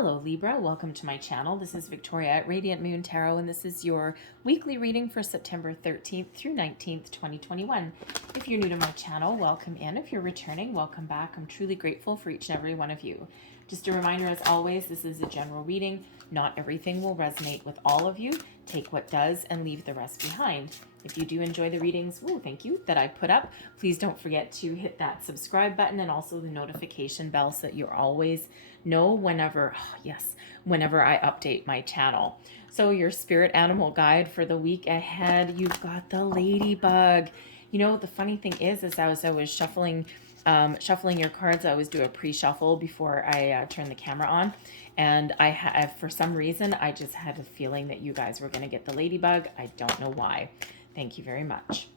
Hello Libra, welcome to my channel. This is Victoria at Radiant Moon Tarot, and this is your weekly reading for September 13th through 19th, 2021. If you're new to my channel, welcome in. If you're returning, welcome back. I'm truly grateful for each and every one of you. Just a reminder, as always, this is a general reading. Not everything will resonate with all of you. Take what does and leave the rest behind. If you do enjoy the readings, thank you, that I put up, please don't forget to hit that subscribe button and also the notification bell so that you always know whenever I update my channel. So your spirit animal guide for the week ahead, you've got the ladybug. You know, the funny thing is as I was shuffling your cards, I always do a pre-shuffle before I turn the camera on. And for some reason, I just had a feeling that you guys were going to get the ladybug. I don't know why. Thank you very much.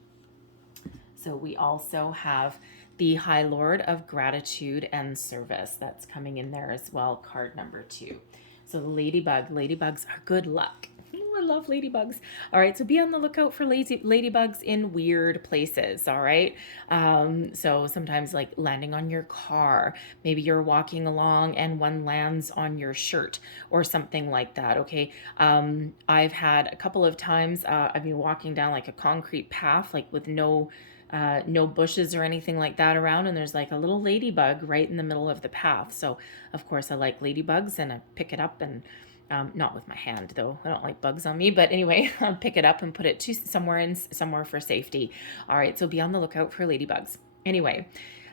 So we also have the High Lord of Gratitude and Service. That's coming in there as well, card number 2. So the ladybugs are good luck. I love ladybugs. All right, so be on the lookout for ladybugs in weird places, all right? So sometimes like landing on your car, maybe you're walking along and one lands on your shirt or something like that, okay? I've had a couple of times, I've been walking down like a concrete path, like with no bushes or anything like that around, and there's like a little ladybug right in the middle of the path. So of course I like ladybugs and I pick it up and not with my hand though. I don't like bugs on me, but anyway, I'll pick it up and put it to somewhere for safety. All right, so be on the lookout for ladybugs. Anyway,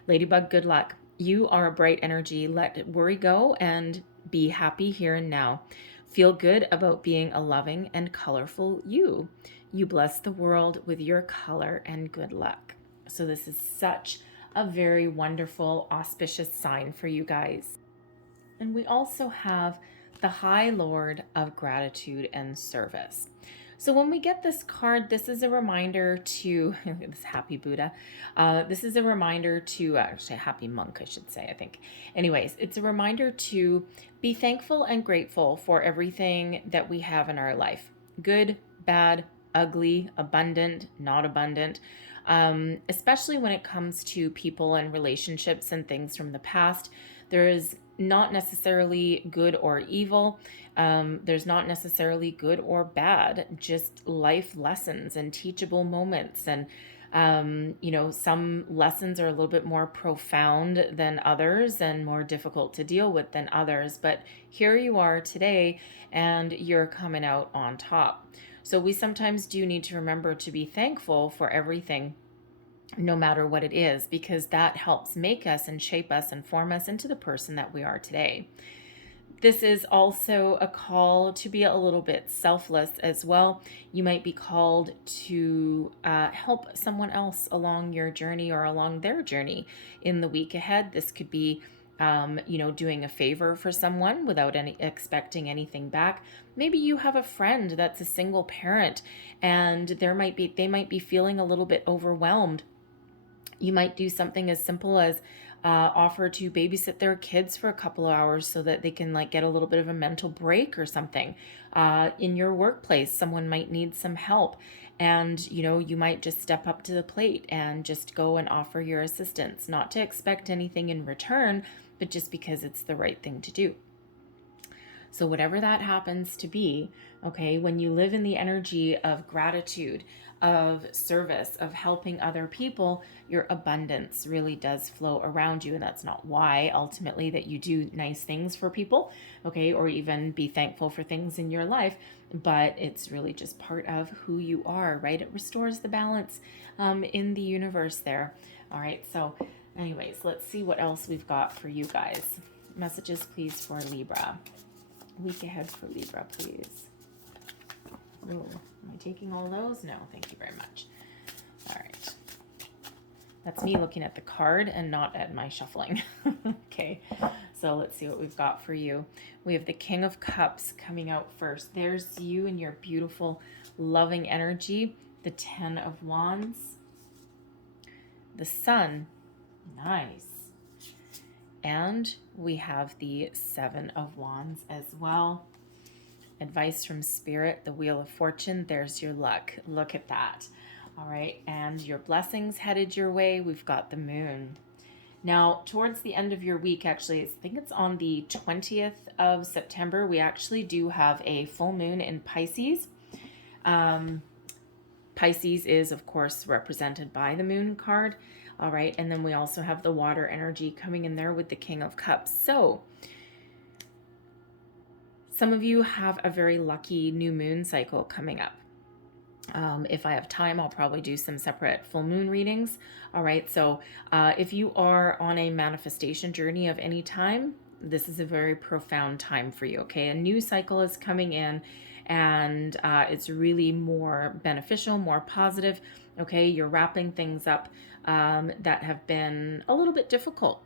ladybug, good luck. You are a bright energy. Let worry go and be happy here and now. Feel good about being a loving and colorful you. You bless the world with your color and good luck. So this is such a very wonderful, auspicious sign for you guys. And we also have the High Lord of Gratitude and Service. So when we get this card, this is a reminder to, this happy Buddha, this is a reminder to, actually a happy monk, I should say, I think. Anyways, it's a reminder to be thankful and grateful for everything that we have in our life. Good, bad, ugly, abundant, not abundant, especially when it comes to people and relationships and things from the past. There is not necessarily good or evil. There's not necessarily good or bad, just life lessons and teachable moments. And, some lessons are a little bit more profound than others and more difficult to deal with than others. But here you are today and you're coming out on top. So we sometimes do need to remember to be thankful for everything, no matter what it is, because that helps make us and shape us and form us into the person that we are today. This is also a call to be a little bit selfless as well. You might be called to help someone else along your journey or along their journey in the week ahead. This could be doing a favor for someone without expecting anything back. Maybe you have a friend that's a single parent and they might be feeling a little bit overwhelmed. You might do something as simple as offer to babysit their kids for a couple of hours so that they can get a little bit of a mental break or something. In your workplace, someone might need some help, and you might just step up to the plate and just go and offer your assistance, not to expect anything in return, but just because it's the right thing to do. So whatever that happens to be, okay, when you live in the energy of gratitude, of service, of helping other people, your abundance really does flow around you. And that's not why ultimately that you do nice things for people, okay, or even be thankful for things in your life, but it's really just part of who you are, right? It restores the balance in the universe there. All right, so anyways, let's see what else we've got for you guys. Messages, please, for Libra. Week ahead for Libra, please. Oh, am I taking all those? No, thank you very much. All right. That's me looking at the card and not at my shuffling. Okay, so let's see what we've got for you. We have the King of Cups coming out first. There's you and your beautiful, loving energy. The 10 of Wands. The Sun. Nice. And we have the 7 of Wands as well. Advice from Spirit, the Wheel of Fortune. There's your luck. Look at that. All right. And your blessings headed your way. We've got the Moon. Now, towards the end of your week, actually, I think it's on the 20th of September, we actually do have a full moon in Pisces. Pisces is, of course, represented by the moon card. All right. And then we also have the water energy coming in there with the King of Cups. So some of you have a very lucky new moon cycle coming up. If I have time, I'll probably do some separate full moon readings. All right. So if you are on a manifestation journey of any time, this is a very profound time for you. Okay. A new cycle is coming in, and it's really more beneficial, more positive. Okay. You're wrapping things up that have been a little bit difficult.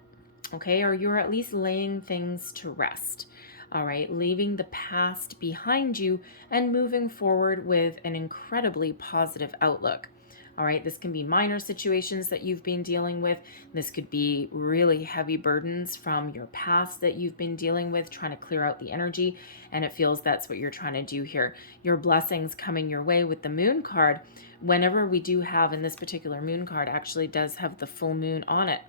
Okay. Or you're at least laying things to rest. All right, leaving the past behind you and moving forward with an incredibly positive outlook. All right, this can be minor situations that you've been dealing with. This could be really heavy burdens from your past that you've been dealing with, trying to clear out the energy. And it feels that's what you're trying to do here. Your blessings coming your way with the moon card. Whenever we do have, in this particular moon card, actually does have the full moon on it.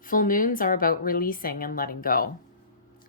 Full moons are about releasing and letting go.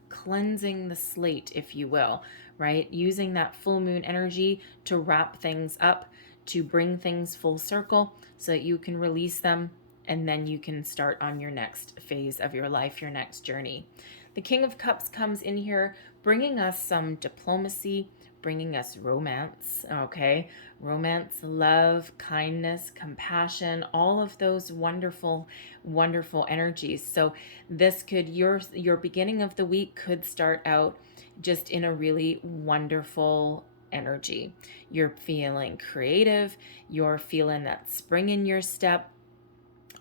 Cleansing the slate, if you will, right? Using that full moon energy to wrap things up, to bring things full circle so that you can release them, and then you can start on your next phase of your life, your next journey. The King of Cups comes in here bringing us some diplomacy, bringing us romance, okay? Romance, love, kindness, compassion, all of those wonderful, wonderful energies. So this could, your beginning of the week could start out just in a really wonderful energy. You're feeling creative. You're feeling that spring in your step.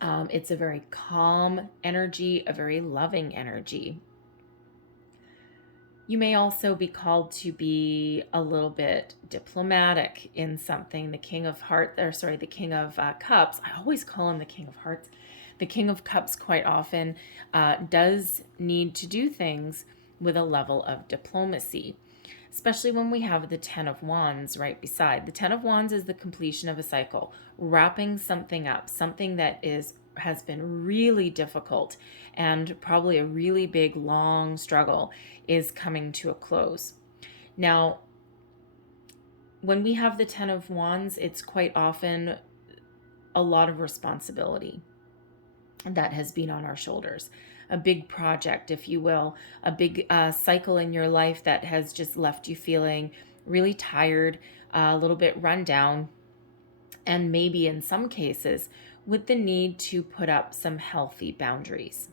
It's a very calm energy, a very loving energy. You may also be called to be a little bit diplomatic in something. The King of the King of Cups. I always call him the King of Hearts. The King of Cups quite often does need to do things with a level of diplomacy, especially when we have the Ten of Wands right beside. The Ten of Wands is the completion of a cycle, wrapping something up, something that has been really difficult and probably a really big, long struggle is coming to a close. Now, when we have the Ten of Wands, it's quite often a lot of responsibility that has been on our shoulders. A big project, if you will, a big cycle in your life that has just left you feeling really tired, a little bit run down, and maybe in some cases with the need to put up some healthy boundaries.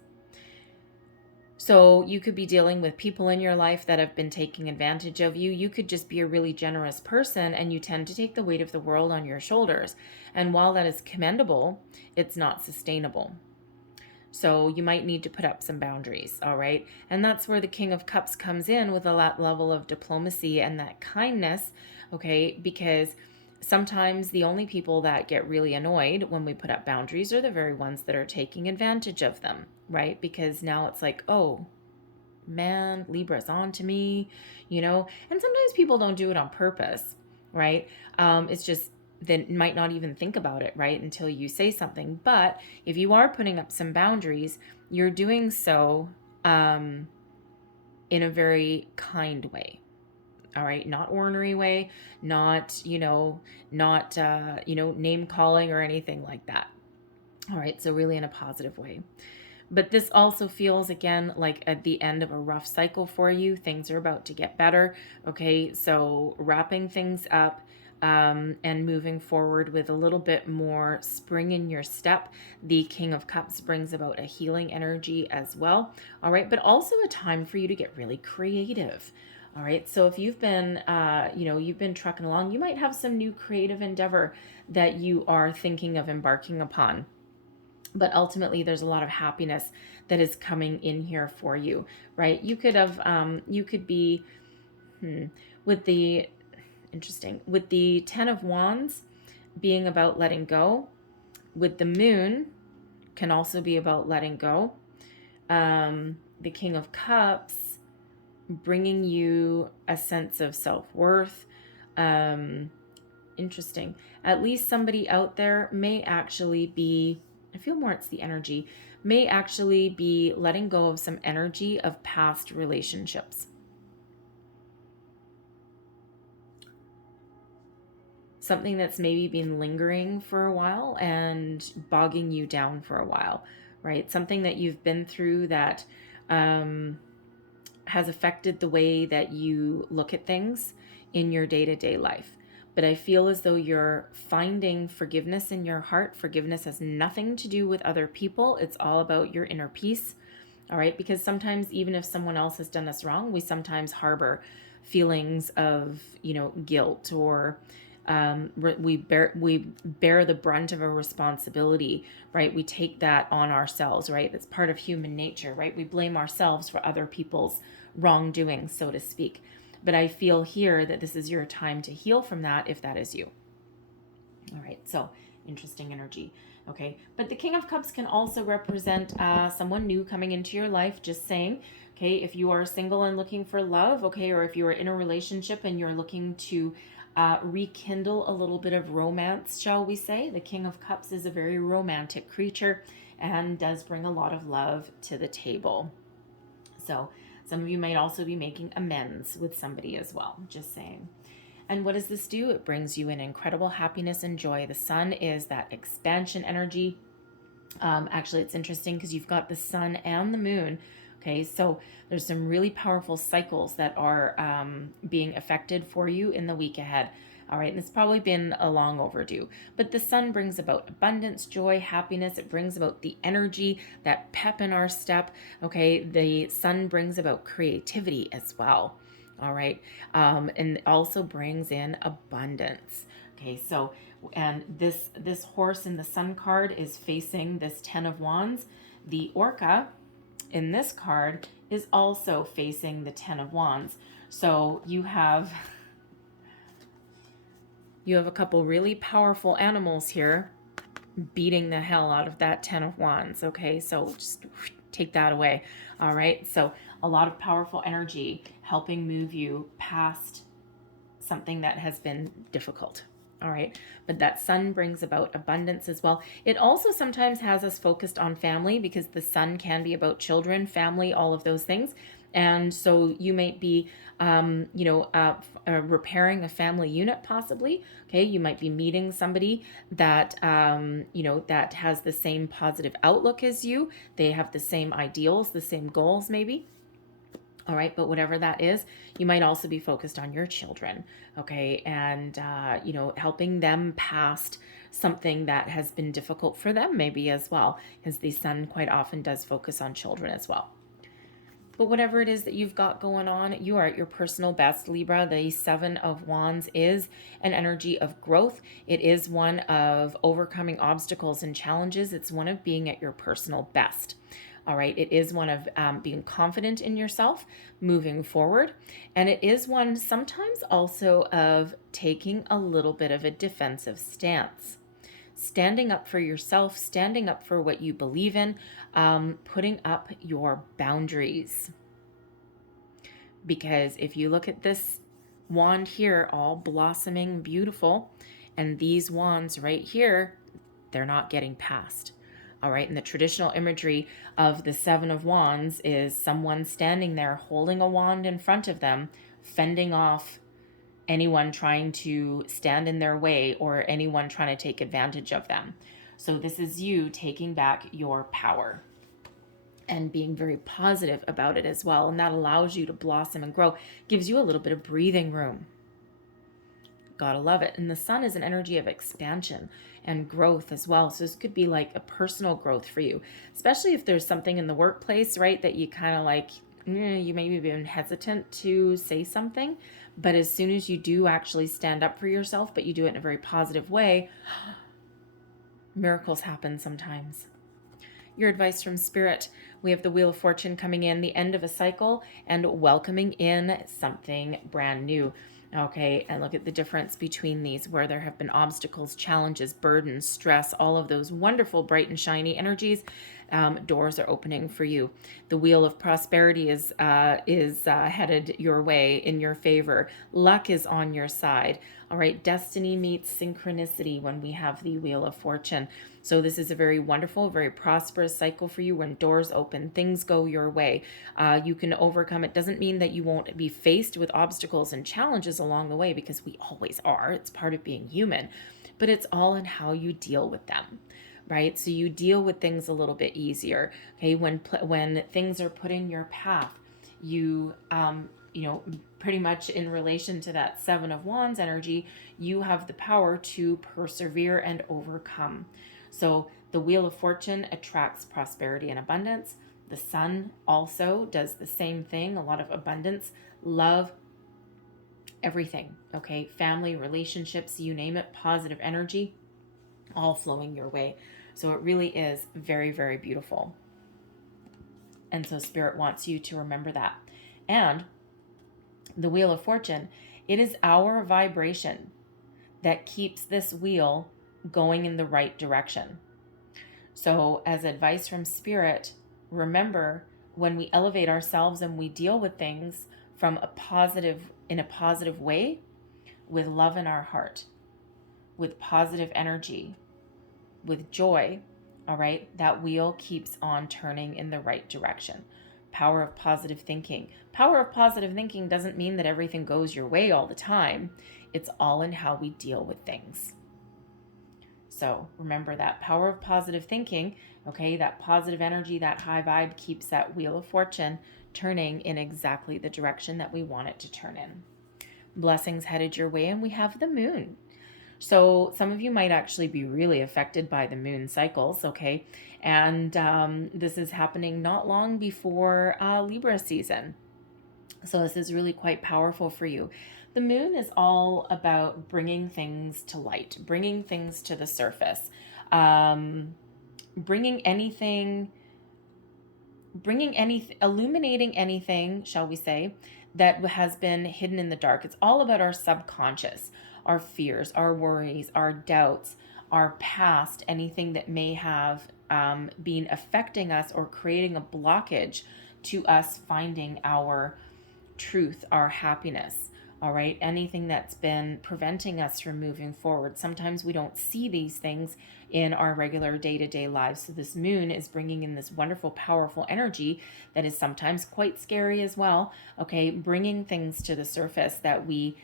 So you could be dealing with people in your life that have been taking advantage of you. You could just be a really generous person and you tend to take the weight of the world on your shoulders. And while that is commendable, it's not sustainable. So you might need to put up some boundaries, all right? And that's where the King of Cups comes in with a level of diplomacy and that kindness, okay? Because sometimes the only people that get really annoyed when we put up boundaries are the very ones that are taking advantage of them, right? Because now it's like, oh, man, Libra's on to me, you know? And sometimes people don't do it on purpose, right? It's just they might not even think about it, right, until you say something. But if you are putting up some boundaries, you're doing so in a very kind way. All right, not ornery way, not name calling or anything like that. All right, so really in a positive way. But this also feels, again, like at the end of a rough cycle for you. Things are about to get better. Okay, so wrapping things up and moving forward with a little bit more spring in your step. The King of Cups brings about a healing energy as well. All right, but also a time for you to get really creative. All right, so if you've been, you've been trucking along, you might have some new creative endeavor that you are thinking of embarking upon. But ultimately, there's a lot of happiness that is coming in here for you, right? You could be, with the Ten of Wands being about letting go, with the Moon can also be about letting go. The King of Cups bringing you a sense of self-worth. Interesting. At least somebody out there may actually be, I feel more it's the energy, may actually be letting go of some energy of past relationships. Something that's maybe been lingering for a while and bogging you down for a while, right? Something that you've been through that has affected the way that you look at things in your day-to-day life. But I feel as though you're finding forgiveness in your heart. Forgiveness has nothing to do with other people. It's all about your inner peace. All right, because sometimes even if someone else has done us wrong, we sometimes harbor feelings of, guilt, or we bear the brunt of a responsibility, right? We take that on ourselves, right? That's part of human nature, right? We blame ourselves for other people's wrongdoing, so to speak. But I feel here that this is your time to heal from that, if that is you. All right, so interesting energy. Okay, but the King of Cups can also represent someone new coming into your life, just saying. Okay, if you are single and looking for love, okay, or if you are in a relationship and you're looking to rekindle a little bit of romance, shall we say. The King of Cups is a very romantic creature and does bring a lot of love to the table. So some of you might also be making amends with somebody as well, just saying. And what does this do? It brings you an incredible happiness and joy. The sun is that expansion energy. Actually, it's interesting because you've got the sun and the moon. Okay, so there's some really powerful cycles that are being affected for you in the week ahead. All right, and it's probably been a long overdue. But the sun brings about abundance, joy, happiness. It brings about the energy, that pep in our step. Okay, the sun brings about creativity as well. All right, and it also brings in abundance. Okay, so, and this horse in the sun card is facing this 10 of Wands. The orca in this card is also facing the 10 of Wands. So you have a couple really powerful animals here beating the hell out of that 10 of Wands. Okay, so just take that away. All right, so a lot of powerful energy helping move you past something that has been difficult. All right, but that sun brings about abundance as well. It also sometimes has us focused on family, because the sun can be about children, family, all of those things. And so you might be, repairing a family unit possibly. Okay, you might be meeting somebody that, that has the same positive outlook as you. They have the same ideals, the same goals maybe. All right, but whatever that is, you might also be focused on your children, okay, and, helping them past something that has been difficult for them maybe as well, because the sun quite often does focus on children as well. But whatever it is that you've got going on, you are at your personal best, Libra. The 7 of Wands is an energy of growth. It is one of overcoming obstacles and challenges. It's one of being at your personal best. All right, it is one of being confident in yourself, moving forward. And it is one sometimes also of taking a little bit of a defensive stance. Standing up for yourself, standing up for what you believe in, putting up your boundaries. Because if you look at this wand here, all blossoming, beautiful, and these wands right here, they're not getting past. All right, and the traditional imagery of the 7 of Wands is someone standing there holding a wand in front of them, fending off anyone trying to stand in their way or anyone trying to take advantage of them. So this is you taking back your power and being very positive about it as well. And that allows you to blossom and grow, gives you a little bit of breathing room. Gotta love it. And the sun is an energy of expansion and growth as well. So this could be like a personal growth for you, especially if there's something in the workplace, right, that you kind of like, you maybe been hesitant to say something. But as soon as you do actually stand up for yourself, but you do it in a very positive way, miracles happen sometimes. Your advice from Spirit. We have the Wheel of Fortune coming in, the end of a cycle, and welcoming in something brand new. Okay, and look at the difference between these, where there have been obstacles, challenges, burdens, stress, all of those wonderful, bright and shiny energies. doors are opening for you. The wheel of prosperity is headed your way in your favor. Luck is on your side. All right, destiny meets synchronicity when we have the wheel of fortune. So this is a very wonderful, very prosperous cycle for you. When doors open, things go your way. You can overcome. It doesn't mean that you won't be faced with obstacles and challenges along the way, because we always are. It's part of being human. But it's all in how you deal with them, right? So you deal with things a little bit easier. Okay, when things are put in your path, you pretty much in relation to that Seven of Wands energy, you have the power to persevere and overcome. So the Wheel of Fortune attracts prosperity and abundance. The Sun also does the same thing, a lot of abundance, love, everything, okay? Family, relationships, you name it, positive energy, all flowing your way. So it really is very, very beautiful. And so Spirit wants you to remember that. And the Wheel of Fortune, it is our vibration that keeps this wheel going in the right direction. So as advice from Spirit, remember, when we elevate ourselves and we deal with things in a positive way, with love in our heart, with positive energy, with joy, all right, that wheel keeps on turning in the right direction. Power of positive thinking. Power of positive thinking doesn't mean that everything goes your way all the time. It's all in how we deal with things. So remember that power of positive thinking, okay, that positive energy, that high vibe keeps that Wheel of Fortune turning in exactly the direction that we want it to turn in. Blessings headed your way, and we have the moon. So some of you might actually be really affected by the moon cycles, okay? And this is happening not long before Libra season. So this is really quite powerful for you. The moon is all about bringing things to light, bringing things to the surface, illuminating anything, shall we say, that has been hidden in the dark. It's all about our subconscious, our fears, our worries, our doubts, our past, anything that may have been affecting us or creating a blockage to us finding our truth, our happiness. All right, anything that's been preventing us from moving forward. Sometimes we don't see these things in our regular day-to-day lives. So this moon is bringing in this wonderful, powerful energy that is sometimes quite scary as well. Okay, bringing things to the surface that we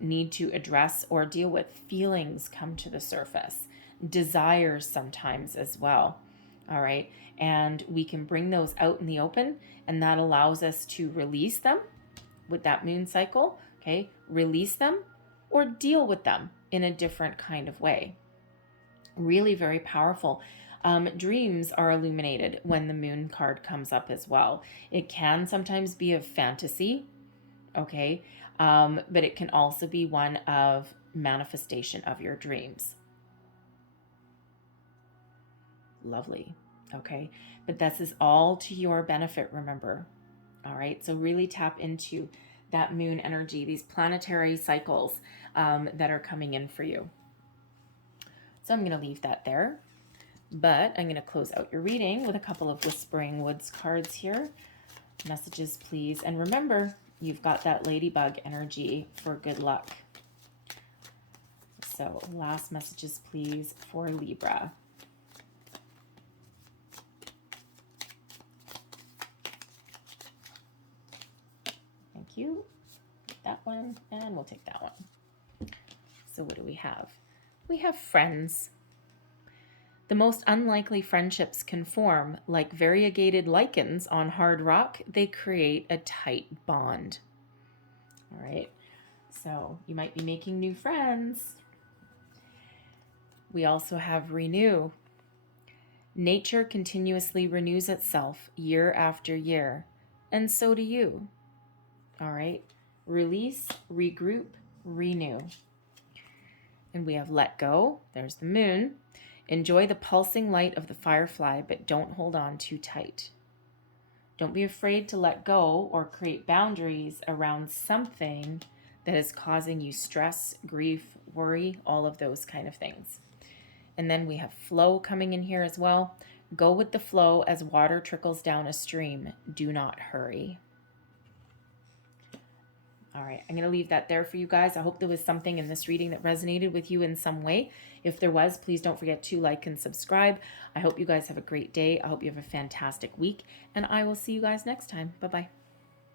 need to address or deal with. Feelings come to the surface, desires sometimes as well. All right, and we can bring those out in the open, and that allows us to release them with that moon cycle, okay? Release them or deal with them in a different kind of way. Really very powerful. Dreams are illuminated when the moon card comes up as well. It can sometimes be of fantasy, okay? But it can also be one of manifestation of your dreams. Lovely, okay? But this is all to your benefit, remember. All right, so really tap into that moon energy, these planetary cycles that are coming in for you. So I'm going to leave that there, but I'm going to close out your reading with a couple of Whispering Woods cards here. Messages, please. And remember, you've got that ladybug energy for good luck. So last messages, please, for Libra. You that one, and we'll take that one. So what do we have? We have friends. The most unlikely friendships can form. Like variegated lichens on hard rock, they create a tight bond. All right, so you might be making new friends. We also have renew. Nature continuously renews itself year after year, and so do you. All right, release, regroup, renew. And we have let go. There's the moon. Enjoy the pulsing light of the firefly, but don't hold on too tight. Don't be afraid to let go or create boundaries around something that is causing you stress, grief, worry, all of those kind of things. And then we have flow coming in here as well. Go with the flow as water trickles down a stream. Do not hurry. All right, I'm going to leave that there for you guys. I hope there was something in this reading that resonated with you in some way. If there was, please don't forget to like and subscribe. I hope you guys have a great day. I hope you have a fantastic week, and I will see you guys next time. Bye-bye.